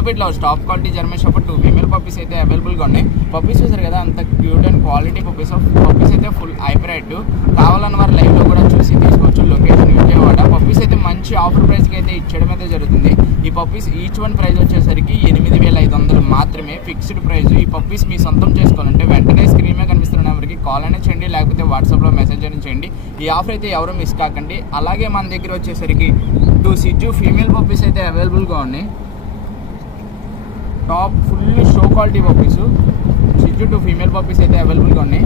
అమలాపేటలో stop quality German shop two female puppies అయితే అవైలబుల్గా ఉన్నాయి. పప్పీస్ చూసారు కదా అంత cute and quality puppies of puppies అయితే ఫుల్ హైబ్రైడ్ కావాలన్న వారు లైవ్లో కూడా చూసి తీసుకోవచ్చు లొకేషన్ విజయవాడ. పప్పీస్ అయితే మంచి ఆఫర్ ప్రైస్కి అయితే ఇచ్చడం అయితే జరుగుతుంది. ఈ పప్పీస్ ఈచ్ వన్ ప్రైస్ వచ్చేసరికి ఎనిమిది వేల ఐదు వందలు మాత్రమే ఫిక్స్డ్ ప్రైస్ ఈ పప్పీస్ మీ సొంతం చేసుకోవాలంటే వెంటనే స్క్రీన్ మీద కనిపిస్తున్న నెంబర్కి కాల్ అయినా చేయండి లేకపోతే వాట్సాప్లో మెసేజ్ అయినా చేయండి. ఈ ఆఫర్ అయితే ఎవరు మిస్ కాకండి. అలాగే మన దగ్గర వచ్చేసరికి టూ సిజు ఫీమేల్ పప్పీస్ అయితే అవైలబుల్గా ఉన్నాయి. Top full show quality puppies సిజ్జు two female puppies అయితే అవైలబుల్గా ఉన్నాయి.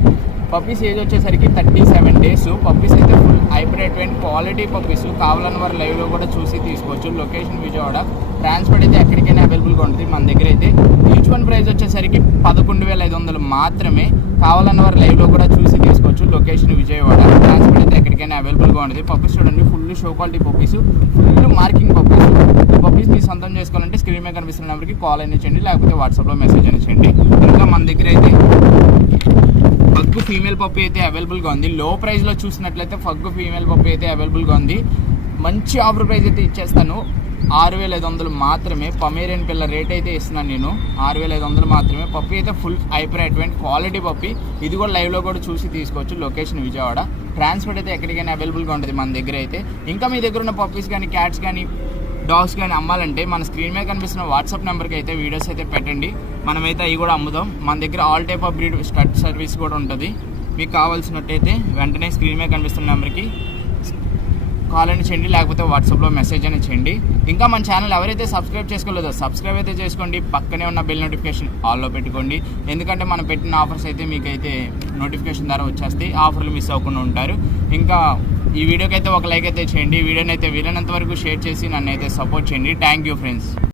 పప్పీస్ ఏజ్ వచ్చేసరికి థర్టీ సెవెన్ డేస్ పప్పీస్ అయితే full hybrid and quality puppies కావాలని వారు లైవ్లో కూడా చూసి తీసుకోవచ్చు. లొకేషన్ విజయవాడ. ట్రాన్స్పోర్ట్ అయితే ఎక్కడికైనా అవైలబుల్గా ఉంటుంది మన దగ్గర అయితే. ఈచ్ వన్ ప్రైస్ వచ్చేసరికి పదకొండు వేల ఐదు వందలు మాత్రమే కావాలన్న వారు లైవ్లో కూడా చూసి తీసుకోవచ్చు. లొకేషన్ విజయవాడ. ఎక్కడికైనా అవైలబుల్గా ఉంటుంది పప్పీస్ చూడండి full show quality puppies full marking puppies puppies మీ సొంతం చేసుకోవాలంటే స్క్రీన్ మీద కనిపిస్తున్న నెంబర్కి కాల్ అయినా చేయండి లేకపోతే వాట్సాప్లో మెసేజ్ అయినా చేయండి. ఇంకా మన దగ్గర అయితే ఫగ్గు ఫీమేల్ పప్పి అయితే అవైలబుల్గా ఉంది. లో ప్రైస్లో చూసినట్లయితే ఫగ్గు ఫీమేల్ పప్పి అయితే అవైలబుల్గా ఉంది. మంచి ఆఫర్ ప్రైస్ అయితే ఇచ్చేస్తాను. ఆరు వేల ఐదు వందలు మాత్రమే పమేరియన్ పిల్ల రేట్ అయితే ఇస్తున్నాను నేను. ఆరు వేల ఐదు వందలు మాత్రమే. పప్పి అయితే ఫుల్ హైపరైట్మెంట్ క్వాలిటీ పప్పి. ఇది కూడా లైవ్లో కూడా చూసి తీసుకోవచ్చు. లొకేషన్ విజయవాడ. ట్రాన్స్పోర్ట్ అయితే ఎక్కడికైనా అవైలబుల్గా ఉంటుంది మన దగ్గర అయితే. ఇంకా మీ దగ్గర ఉన్న పప్పీస్ కానీ క్యాట్స్ కానీ డాగ్స్ కానీ అమ్మాలంటే మన స్క్రీన్ మీద కనిపిస్తున్న వాట్సాప్ నెంబర్కి అయితే వీడియోస్ అయితే పెట్టండి. మనమైతే అవి కూడా అమ్ముదాం. మన దగ్గర all type of breed stud service కూడా ఉంటుంది. మీకు కావాల్సినట్టయితే వెంటనే స్క్రీన్ మీద కనిపిస్తున్న నెంబర్కి కాల్ అని చేయండి లేకపోతే వాట్సాప్లో మెసేజ్ అని చేయండి. ఇంకా మన ఛానల్ ఎవరైతే సబ్స్క్రైబ్ చేసుకోలేదో సబ్స్క్రైబ్ అయితే చేసుకోండి. పక్కనే ఉన్న బెల్ నోటిఫికేషన్ ఆల్లో పెట్టుకోండి. ఎందుకంటే మనం పెట్టిన ఆఫర్స్ అయితే మీకైతే నోటిఫికేషన్ ద్వారా వచ్చేస్తాయి. ఆఫర్లు మిస్ అవ్వకుండా ఉంటారు. ఇంకా ఈ వీడియోకి అయితే ఒక లైక్ అయితే చేయండి. ఈ వీడియోని అయితే వీలైనంత వరకు షేర్ చేసి నన్ను అయితే సపోర్ట్ చేయండి. Thank you friends